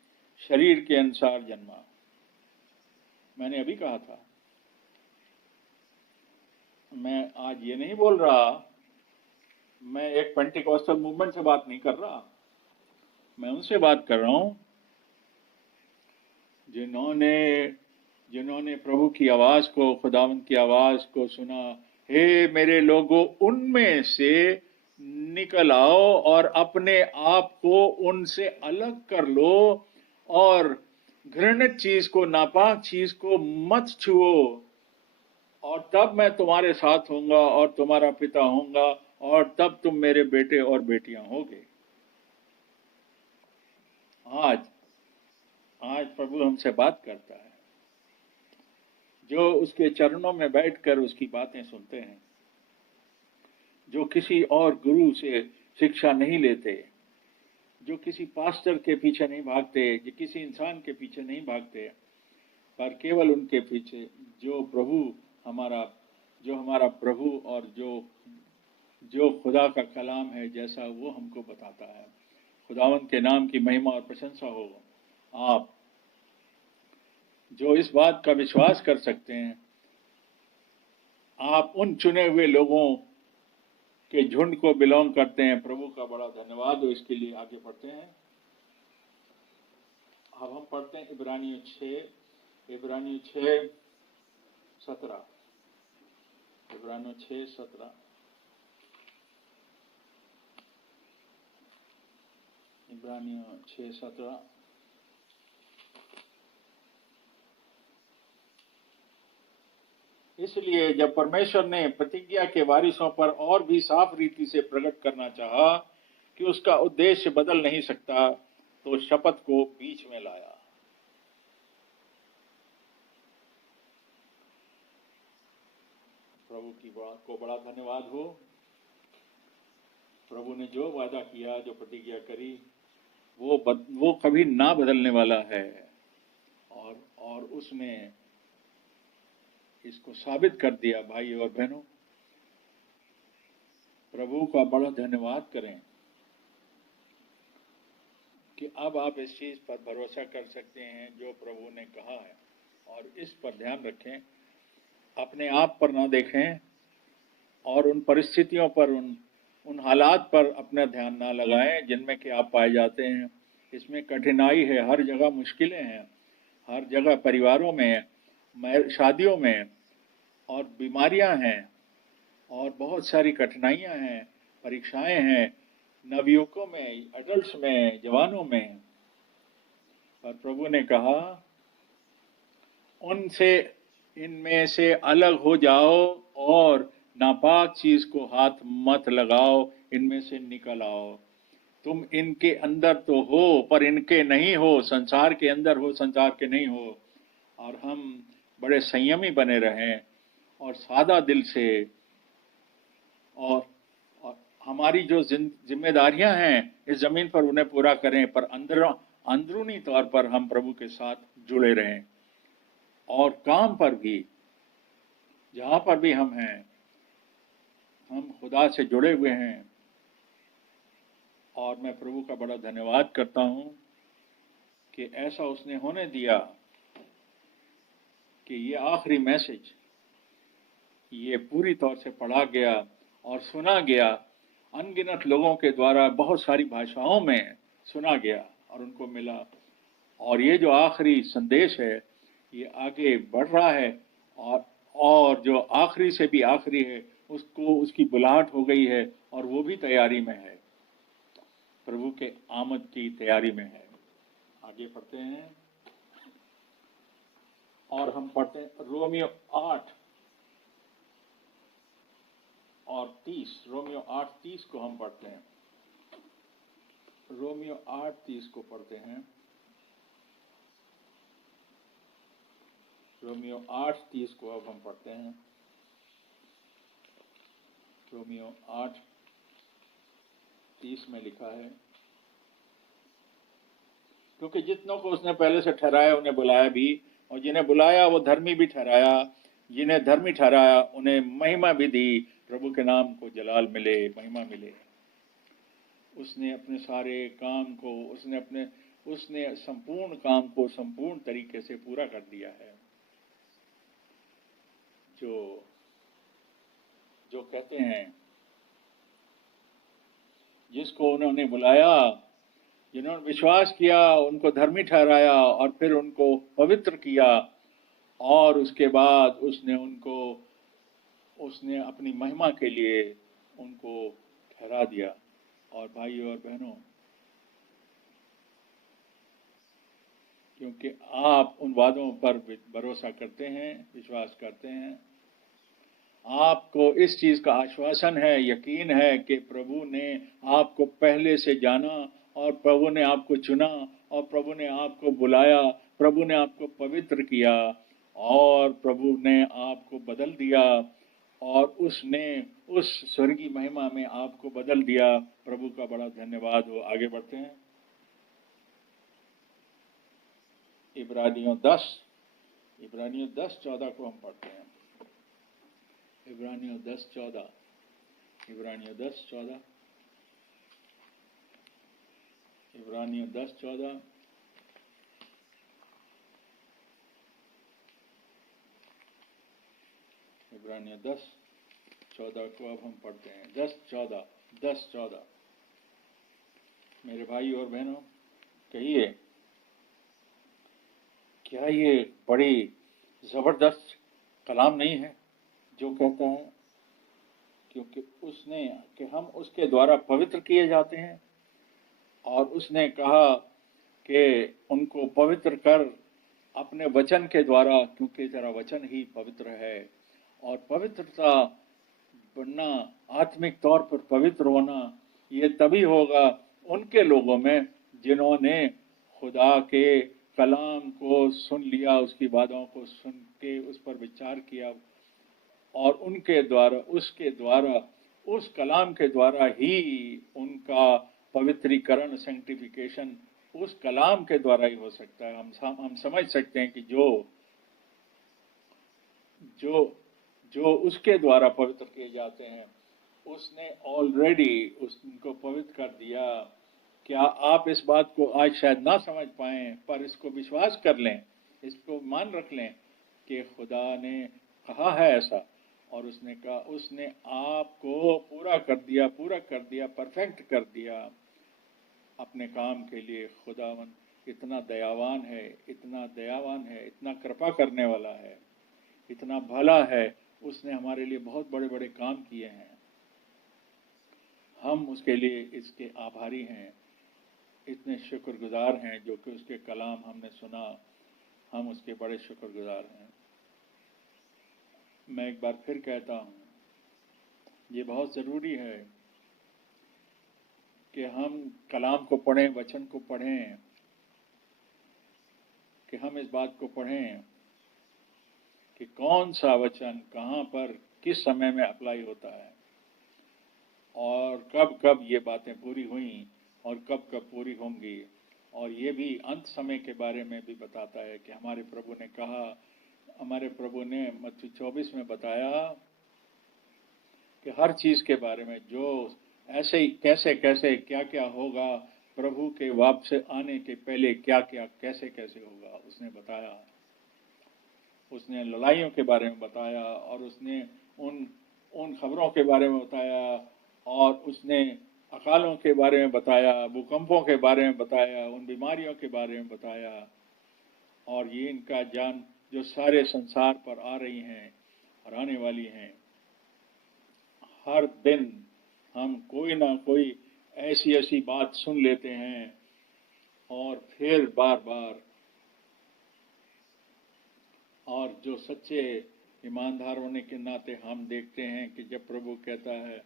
शरीर के अनुसार जन्मा। मैंने अभी कहा था, मैं आज ये नहीं बोल रहा, मैं एक पेंटिकॉस्टल मूवमेंट से बात नहीं कर रहा, मैं उनसे बात कर रहा हूं जिन्होंने प्रभु की आवाज को, खुदावंद की आवाज को सुना। हे मेरे लोगों, उनमें से निकल आओ और अपने आप को उनसे अलग कर लो, और घृणित चीज को, नापाक चीज को मत छुओ, और तब मैं तुम्हारे साथ होऊंगा और तुम्हारा पिता होऊंगा, और तब तुम मेरे बेटे और बेटियां होगे। आज प्रभु हमसे बात करता है, जो उसके चरणों में बैठकर उसकी बातें सुनते हैं, जो किसी और गुरु से शिक्षा नहीं लेते, जो किसी पास्टर के पीछे नहीं भागते, जो किसी इंसान के पीछे नहीं भागते, पर केवल उनके पीछे जो हमारा प्रभु और जो खुदा का कलाम है, जैसा वो हमको बताता है। खुदावंद के नाम की महिमा और प्रशंसा हो। आप जो इस बात का विश्वास कर सकते हैं, आप उन चुने हुए लोगों के झुंड को बिलोंग करते हैं। प्रभु का बड़ा धन्यवाद हो इसके लिए। आगे पढ़ते हैं। अब हम पढ़ते हैं इब्रानियों 6:17। इब्रानियों 6:17। इब्रानियों 6:17। इसलिए जब परमेश्वर ने प्रतिज्ञा के वारिसों पर और भी साफ रीति से प्रकट करना चाहा कि उसका उद्देश्य बदल नहीं सकता, तो शपथ को बीच में लाया। प्रभु की बात को बड़ा धन्यवाद हो। प्रभु ने जो वादा किया, जो प्रतिज्ञा करी, वो कभी ना बदलने वाला है। और उसने इसको साबित कर दिया। भाई और बहनों, प्रभु का बड़ा धन्यवाद करें कि अब आप इस चीज पर भरोसा कर सकते हैं जो प्रभु ने कहा है, और इस पर ध्यान रखें, अपने आप पर ना देखें और उन परिस्थितियों पर, उन हालात पर अपना ध्यान ना लगाएं जिनमें कि आप पाए जाते हैं। इसमें कठिनाई है, हर जगह मुश्किलें हैं, हर जगह परिवारों में, शादियों में, और बीमारियां हैं, और बहुत सारी कठिनाइयां हैं, परीक्षाएं हैं, नवयुवकों में, एडल्ट्स में, जवानों में। पर प्रभु ने कहा, उनसे, इनमें से अलग हो जाओ और नापाक चीज को हाथ मत लगाओ, इनमें से निकल आओ। तुम इनके अंदर तो हो पर इनके नहीं हो, संसार के अंदर हो, संसार के नहीं हो। और हम बड़े संयमी बने रहें और सादा दिल से, और हमारी जो जिम्मेदारियां हैं इस जमीन पर उन्हें पूरा करें, पर अंदरूनी तौर पर हम प्रभु के साथ जुड़े रहें। और काम पर भी, जहां पर भी हम हैं, हम खुदा से जुड़े हुए हैं। और मैं प्रभु का बड़ा धन्यवाद करता हूं कि ऐसा उसने होने दिया कि ये आखिरी मैसेज ये पूरी तौर से पढ़ा गया और सुना गया, अनगिनत लोगों के द्वारा बहुत सारी भाषाओं में सुना गया और उनको मिला। और ये जो आखिरी संदेश है ये आगे बढ़ रहा है, और जो आखिरी से भी आखिरी है उसको, उसकी बुलाहट हो गई है और वो भी तैयारी में है, प्रभु के आमद की तैयारी में है। आगे पढ़ते हैं और हम पढ़ते हैं रोमियो 8:30। रोमियो 8:30 को हम पढ़ते हैं। रोमियो 8:30 को पढ़ते हैं। रोमियो 8:30 को अब हम पढ़ते हैं। रोमियो 8:30 में लिखा है, क्योंकि जितनों को उसने पहले से ठहराया उन्हें बुलाया भी, और जिन्हें बुलाया वो धर्मी भी ठहराया, जिन्हें धर्मी ठहराया उन्हें महिमा भी दी। प्रभु के नाम को जलाल मिले, महिमा मिले। उसने अपने सारे काम को, उसने संपूर्ण काम को संपूर्ण तरीके से पूरा कर दिया है। जो कहते हैं, जिसको उन्होंने बुलाया, जिन्होंने विश्वास किया, उनको धर्मी ठहराया और फिर उनको पवित्र किया, और उसके बाद उसने अपनी महिमा के लिए उनको ठहरा दिया। और भाइयों और बहनों, क्योंकि आप उन वादों पर भरोसा करते हैं, विश्वास करते हैं, आपको इस चीज का आश्वासन है, यकीन है कि प्रभु ने आपको पहले से जाना, और प्रभु ने आपको चुना, और प्रभु ने आपको बुलाया, प्रभु ने आपको पवित्र किया, और प्रभु ने आपको बदल दिया, और उसने उस स्वर्गीय महिमा में आपको बदल दिया। प्रभु का बड़ा धन्यवाद हो। आगे बढ़ते हैं। इब्रानियों 10:14 को हम पढ़ते हैं। इब्रानियों 10:14। इब्रानियों 10:14। इब्रानियों 10:14। इब्रानियों 10:14 को अब हम पढ़ते हैं। 10:14 मेरे भाई और बहनों, कहिए, क्या ये बड़ी जबरदस्त कलाम नहीं है जो कहता है क्योंकि उसने कि हम उसके द्वारा पवित्र किए जाते हैं, और उसने कहा कि उनको पवित्र कर अपने वचन के द्वारा, क्योंकि तेरा वचन ही पवित्र है। और पवित्रता बनना, आत्मिक तौर पर पवित्र होना, ये तभी होगा उनके लोगों में जिन्होंने खुदा के कलाम को सुन लिया, उसकी बातों को सुन के उस पर विचार किया, और उनके द्वारा, उसके द्वारा, उस कलाम के द्वारा ही उनका पवित्रीकरण, सैंक्टिफिकेशन उस कलाम के द्वारा ही हो सकता है। हम समझ सकते हैं कि जो उसके द्वारा पवित्र किए जाते हैं, उसने ऑलरेडी उनको पवित्र कर दिया। क्या आप इस बात को आज शायद ना समझ पाएं, पर इसको विश्वास कर लें, इसको मान रख लें कि खुदा ने कहा है ऐसा, और उसने कहा, उसने आपको पूरा कर दिया, परफेक्ट कर दिया अपने काम के लिए। खुदावन इतना दयावान है, इतना कृपा करने वाला है, इतना भला है। उसने हमारे लिए बहुत बड़े बड़े काम किए हैं। हम उसके लिए इसके आभारी हैं, इतने शुक्रगुजार हैं जो कि उसके कलाम हमने सुना। हम उसके बड़े शुक्रगुजार हैं। मैं एक बार फिर कहता हूँ, ये बहुत ज़रूरी है कि हम कलाम को पढ़ें, वचन को पढ़ें, कि हम इस बात को पढ़ें कि कौन सा वचन कहाँ पर किस समय में अप्लाई होता है, और कब कब ये बातें पूरी हुई और कब कब पूरी होंगी। और ये भी अंत समय के बारे में भी बताता है कि हमारे प्रभु ने कहा, हमारे प्रभु ने मत्ती 24 में बताया कि हर चीज़ के बारे में, जो ऐसे ही कैसे कैसे क्या क्या होगा, प्रभु के वापस आने के पहले क्या क्या कैसे कैसे होगा, उसने बताया। उसने लड़ाइयों के बारे में बताया, और उसने उन खबरों के बारे में बताया, और उसने अकालों के बारे में बताया, भूकंपों के बारे में बताया, उन बीमारियों के बारे में बताया। और ये इनका जान जो सारे संसार पर आ रही हैं और आने वाली हैं। हर दिन हम कोई ना कोई ऐसी बात सुन लेते हैं, और फिर बार बार, और जो सच्चे ईमानदार होने के नाते हम देखते हैं कि जब प्रभु कहता है,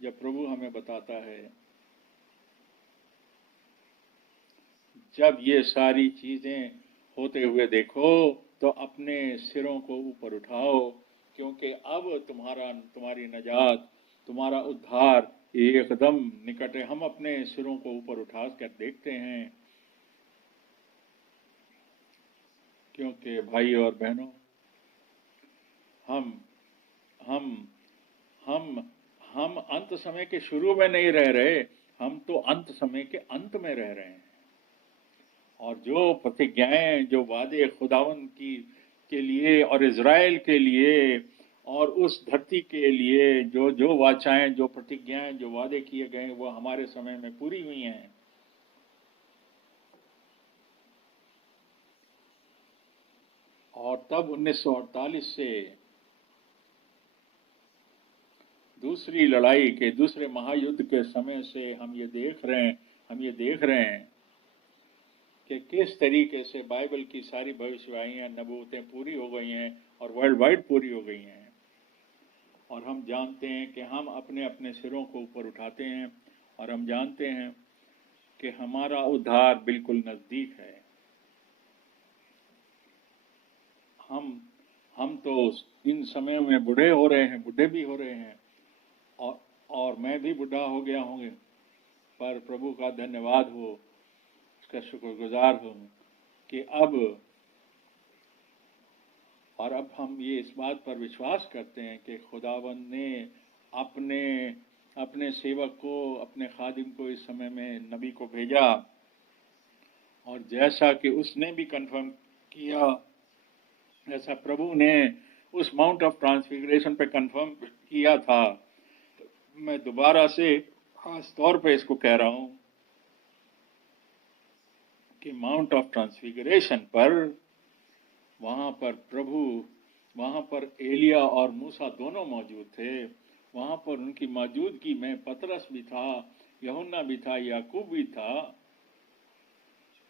जब प्रभु हमें बताता है, जब ये सारी चीजें होते हुए देखो तो अपने सिरों को ऊपर उठाओ, क्योंकि अब तुम्हारी नजात, तुम्हारा उद्धार एकदम निकट है। हम अपने सिरों को ऊपर उठा कर देखते हैं, क्योंकि भाई और बहनों, हम अंत समय के शुरू में नहीं रह रहे, हम तो अंत समय के अंत में रह रहे हैं। और जो प्रतिज्ञाएं, जो वादे खुदावन की के लिए और इज़राइल के लिए और उस धरती के लिए जो वाचाएं, जो प्रतिज्ञाएं, जो वादे किए गए, वो हमारे समय में पूरी हुई हैं। और तब 1948 से दूसरी लड़ाई के, दूसरे महायुद्ध के समय से हम ये देख रहे हैं कि किस तरीके से बाइबल की सारी भविष्यवाणियां, नबूवतें पूरी हो गई हैं और वर्ल्ड वाइड पूरी हो गई हैं। और हम जानते हैं कि हम अपने अपने सिरों को ऊपर उठाते हैं, और हम जानते हैं कि हमारा उद्धार बिल्कुल नज़दीक है। हम तो इन समयों में बूढ़े भी हो रहे हैं, और मैं भी बूढ़ा हो गया हूँ, पर प्रभु का धन्यवाद हो, उसका शुक्रगुजार हूँ कि अब हम ये इस बात पर विश्वास करते हैं कि खुदावंद ने अपने सेवक को, अपने खादिम को इस समय में, नबी को भेजा, और जैसा कि उसने भी कन्फर्म किया, ऐसा प्रभु ने उस माउंट ऑफ ट्रांसफिगरेशन पे कंफर्म किया था। मैं दोबारा से खास तौर पे इसको कह रहा हूं कि माउंट ऑफ ट्रांसफिगरेशन पर वहां पर प्रभु, वहां पर एलिया और मूसा दोनों मौजूद थे। वहां पर उनकी मौजूदगी में पतरस भी था, यूहन्ना भी था, याकूब भी था।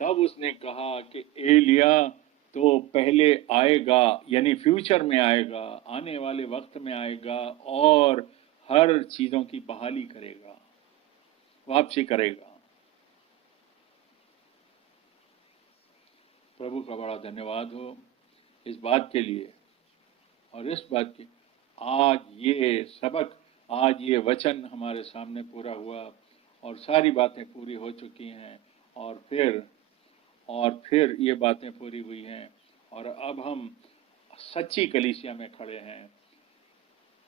तब उसने कहा कि एलिया तो पहले आएगा, यानी फ्यूचर में आएगा, आने वाले वक्त में आएगा और हर चीजों की बहाली करेगा, वापसी करेगा। प्रभु का बड़ा धन्यवाद हो इस बात के लिए और इस बात की आज ये सबक, आज ये वचन हमारे सामने पूरा हुआ और सारी बातें पूरी हो चुकी हैं और फिर ये बातें पूरी हुई हैं और अब हम सच्ची कलीसिया में खड़े हैं।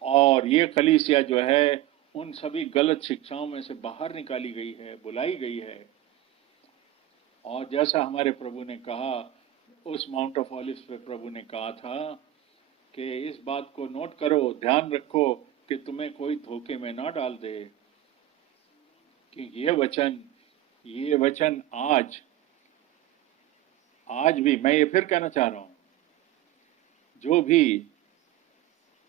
और ये कलीसिया जो है उन सभी गलत शिक्षाओं में से बाहर निकाली गई है, बुलाई गई है। और जैसा हमारे प्रभु ने कहा, उस माउंट ऑफ ऑलिव्स पे प्रभु ने कहा था कि इस बात को नोट करो, ध्यान रखो कि तुम्हें कोई धोखे में ना डाल दे, कि ये वचन आज भी मैं ये फिर कहना चाह रहा हूं, जो भी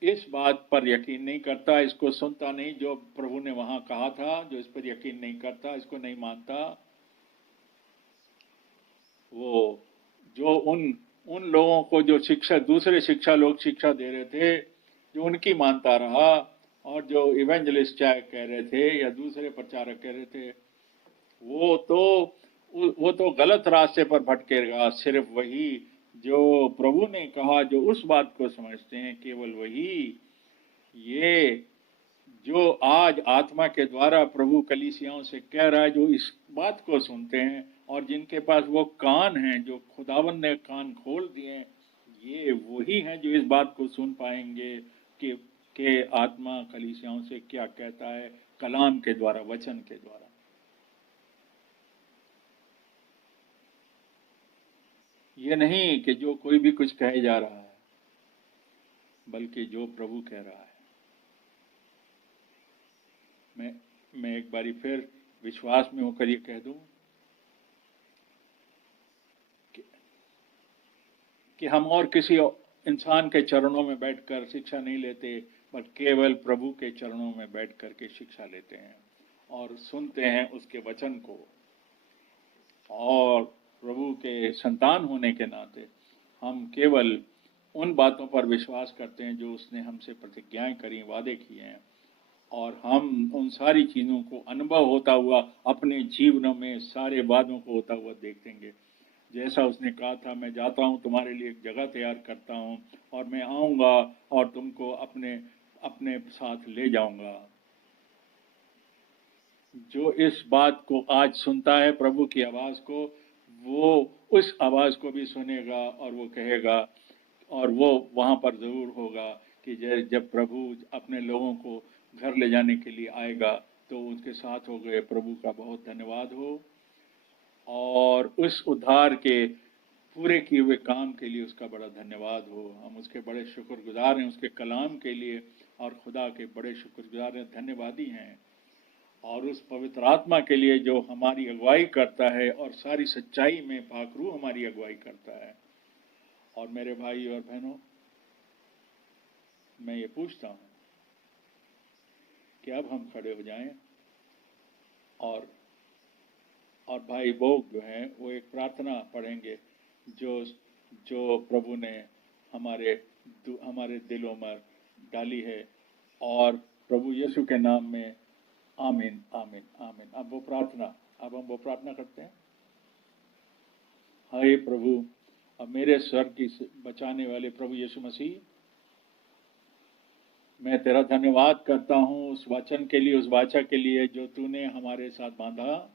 इस बात पर यकीन नहीं करता, इसको सुनता नहीं जो प्रभु ने वहां कहा था, जो इस पर यकीन नहीं करता, इसको नहीं मानता, वो जो उन लोगों को जो दूसरे शिक्षा लोग शिक्षा दे रहे थे, जो उनकी मानता रहा और जो इवेंजलिस्ट चाहे कह रहे थे या दूसरे प्रचारक कह रहे थे, वो तो गलत रास्ते पर भटकेगा। सिर्फ वही जो प्रभु ने कहा, जो उस बात को समझते हैं, केवल वही, ये जो आज आत्मा के द्वारा प्रभु कलीसियाओं से कह रहा है, जो इस बात को सुनते हैं और जिनके पास वो कान हैं, जो खुदावंद ने कान खोल दिए, ये वही हैं जो इस बात को सुन पाएंगे कि आत्मा कलीसियाओं से क्या कहता है, कलाम के द्वारा, वचन के द्वारा। ये नहीं कि जो कोई भी कुछ कहे जा रहा है, बल्कि जो प्रभु कह रहा है। मैं एक बारी फिर विश्वास में होकर ये कह दूं कि हम और किसी इंसान के चरणों में बैठकर शिक्षा नहीं लेते, बट केवल प्रभु के चरणों में बैठ करके शिक्षा लेते हैं और सुनते हैं उसके वचन को। और प्रभु के संतान होने के नाते हम केवल उन बातों पर विश्वास करते हैं जो उसने हमसे प्रतिज्ञाएं करी, वादे किए हैं, और हम उन सारी चीज़ों को अनुभव होता हुआ अपने जीवनों में सारे वादों को होता हुआ देखेंगे। जैसा उसने कहा था, मैं जाता हूँ, तुम्हारे लिए एक जगह तैयार करता हूँ और मैं आऊँगा और तुमको अपने साथ ले जाऊँगा। जो इस बात को आज सुनता है, प्रभु की आवाज़ को, वो उस आवाज़ को भी सुनेगा और वो कहेगा, और वो वहाँ पर ज़रूर होगा कि जब प्रभु अपने लोगों को घर ले जाने के लिए आएगा तो उसके साथ हो गए। प्रभु का बहुत धन्यवाद हो और उस उद्धार के पूरे किए हुए काम के लिए उसका बड़ा धन्यवाद हो। हम उसके बड़े शुक्रगुजार हैं, उसके कलाम के लिए, और खुदा के बड़े शुक्रगुजार हैं, धन्यवादी हैं, और उस पवित्र आत्मा के लिए जो हमारी अगुवाई करता है और सारी सच्चाई में पाकरू हमारी अगुवाई करता है। और मेरे भाई और बहनों, मैं ये पूछता हूँ कि अब हम खड़े हो जाएं और भाई बोग जो हैं वो एक प्रार्थना पढ़ेंगे जो प्रभु ने हमारे दिलों में डाली है, और प्रभु यीशु के नाम में आमीन आमीन आमीन। अब हम वो प्रार्थना करते हैं। हाय प्रभु, अब मेरे स्वर्ग की बचाने वाले प्रभु यीशु मसीह, मैं तेरा धन्यवाद करता हूँ उस वचन के लिए, उस वाचा के लिए जो तूने हमारे साथ बांधा,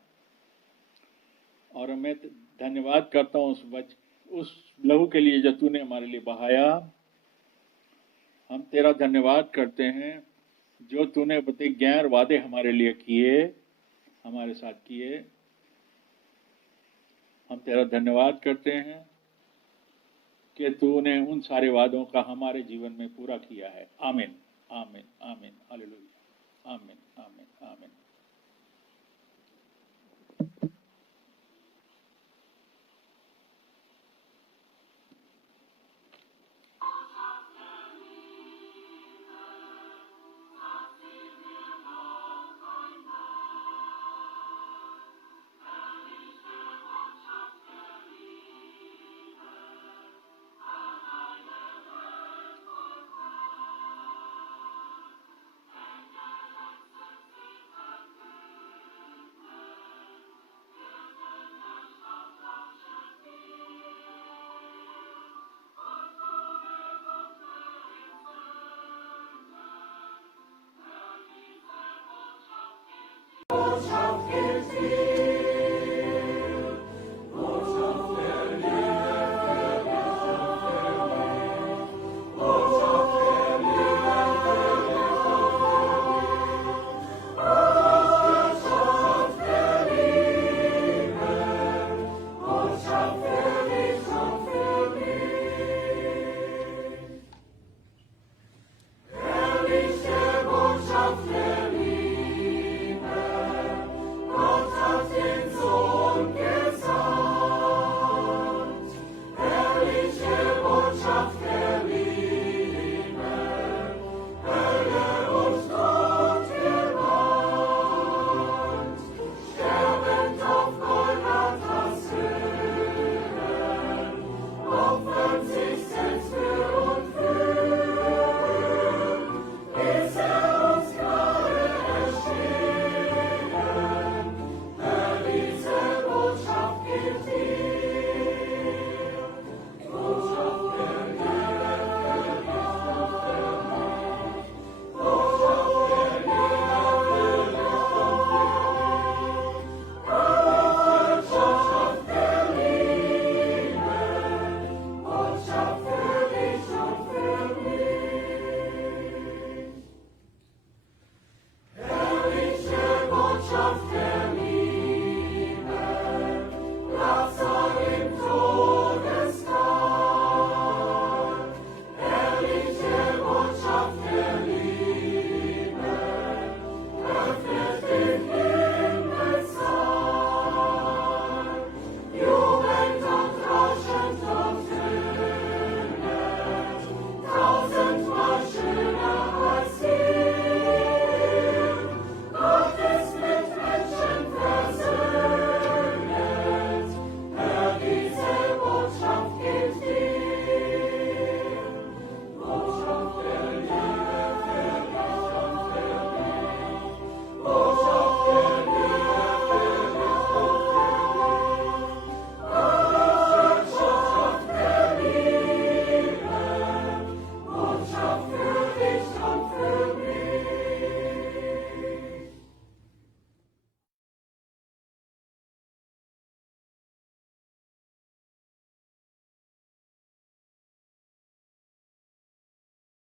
और मैं धन्यवाद करता हूँ उस लहू के लिए जो तूने हमारे लिए बहाया। हम तेरा धन्यवाद करते हैं जो तूने गैर वादे हमारे लिए किए, हमारे साथ किए। हम तेरा धन्यवाद करते हैं कि तूने उन सारे वादों का हमारे जीवन में पूरा किया है। आमीन, आमीन, आमीन, हालेलुया, आमीन, आमीन, आमीन।